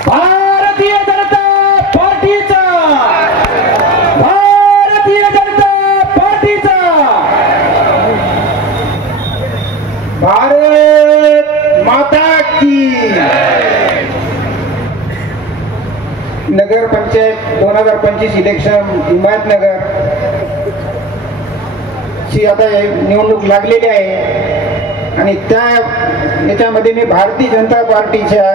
भारतीय जनता पार्टीचा, भारतीय जनता पार्टीचा, भारत माता की। नगर पंचायत 2025 इलेक्शन हिमायतनगर ची आता निवडणूक लागलेली आहे आणि याच्यामध्ये मी भारतीय जनता पार्टीच्या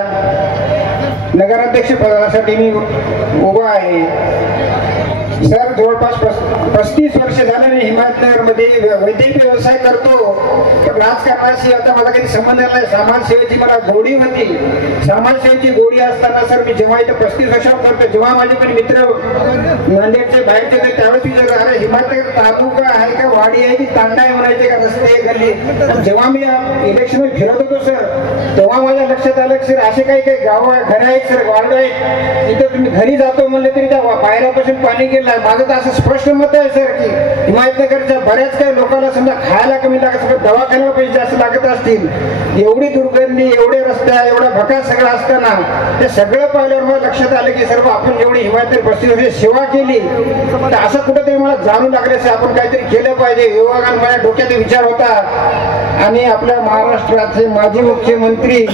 नगराध्यक्ष पदासाठी मी उभा आहे। सर जवळपास 35 वर्ष झाले मी हिमायतनगर मध्ये वैद्यकीय व्यवसाय करतो, पण राजकारणाशी आता मला काही संबंध नाही। समाजसेवेची मला गोडी होती, समाजसेवेची गोडी असताना सर मी जेव्हा इथे 35 वर्षावर करतो, जेव्हा माझे पण मित्र नांदेडचे बाहेरचे होते त्यावेळेस विचार अरे हिमायतनगर तालुका आहे का वाडी आहे की तांडा आहे म्हणायचे का रस्ते गल्ली। जेव्हा मी इलेक्शन फिरत होतो सर तेव्हा माझ्या लक्षात आलं की सर असे काही काही गाव घरे आहेत सर, वार्ड आहेत, तिथे तुम्ही घरी जातो म्हणले तरी त्या पायऱ्यापासून पाणी गेलं। माझं तर असं स्पष्ट मत आहे सर की हिमायतनगरच्या बऱ्याच काही लोकांना समजा खायला कमी लागत, सगळं दवाखान्याला पैसे जास्त लागत असतील, एवढी दुर्गंधी, एवढे रस्त्या, एवढा भकास सगळं असताना ते सगळं पाहिल्यावर मला लक्षात आलं की सर्व आपण जेवढी हिमायतनगर 35 वर्ष सेवा केली तर असं कुठंतरी मला जाणू लागले की आपण काहीतरी केलं पाहिजे। युवकांना माझ्या डोक्यात विचार होता आणि आपल्या महाराष्ट्राचे माजी मुख्यमंत्री,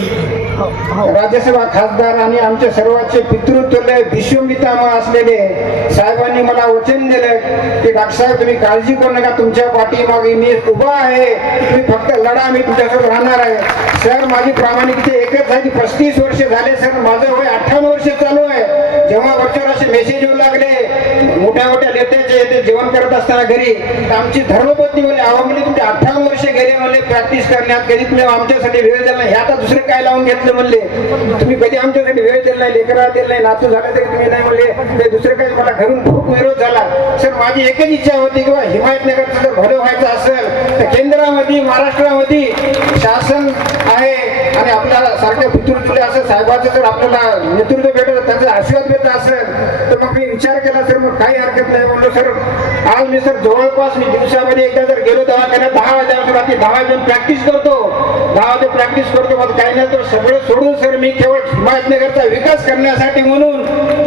राज्यसभा खासदार आणि आमच्या सर्वांचे पितृत्व विश्वपितामह असलेले साहेबांनी मला वचन दिलं की डॉक्टर साहेब तुम्ही काळजी करू नका, तुमच्या पाठीमागे मी उभा आहे, तुम्ही फक्त लढा, मी तुमच्यासोबत राहणार आहे। सर माझी प्रामाणिकता एकच आहे की 35 वर्ष झाले सर, माझं वय 58 वर्ष चालू आहे। जेव्हा वरच्यावर असे मेसेज येऊ लागले मोठ्या मोठ्या नेत्याचे येते जेवण करत असताना घरी, तर आमची धर्मपत्नी म्हणले अहो म्हणजे तुमचे 58 वर्ष गेले म्हणले प्रॅक्टिस करण्यात, कधी तुम्ही आमच्यासाठी वेळ दिला नाही, हे आता दुसरे काय लावून घेतलं म्हणले, तुम्ही कधी आमच्यासाठी वेळ दिला नाही, लेकरा दिला नाही, नातू झाले तरी तुम्ही नाही म्हणले, ते दुसरं काही मला घरून खूप विरोध झाला। सर माझी एकच इच्छा होती की हिमायतनगरचं जर भलं व्हायचं असेल तर केंद्रामध्ये महाराष्ट्रामध्ये शासन आहे आणि आपल्याला सारख्या पितृत्व असं साहेबांचं जर आपल्याला नेतृत्व भेटत, त्याचा आशीर्वाद भेटत असेल तर मग मी विचार केला सर मग काही हरकत नाही म्हणलो सर। आज मी सर जवळपास मी दिवसामध्ये एकदा जर गेलो दवाखान्यात 10 वाजता रात्री 10 वाजून प्रॅक्टिस करतो, 10 वाजता प्रॅक्टिस करतो, मग काही नाही तर सगळं सोडून सर मी केवळ हिमायतनगरचा विकास करण्यासाठी म्हणून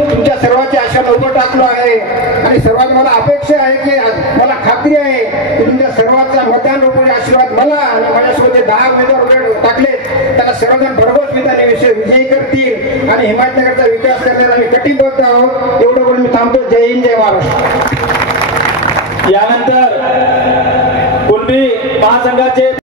तुमच्या सर्वांच्या आशाला उभं टाकलो आहे। आणि सर्वात मला अपेक्षा आहे की मला खात्री आहे की तुमच्या सर्वांचा मतदान रूपी आशीर्वाद मला आणि माझ्यासोबत 10 उमेदवार टाकले त्याला सर्वजण भरघोस मताने विजयी करतील आणि हिमायतनगरचा विकास करण्यास आम्ही कटिबद्ध आहोत। एवढं बोलून मी थांबतो। जय हिंद, जय महाराष्ट्र। यानंतर कुणबी महासंघाचे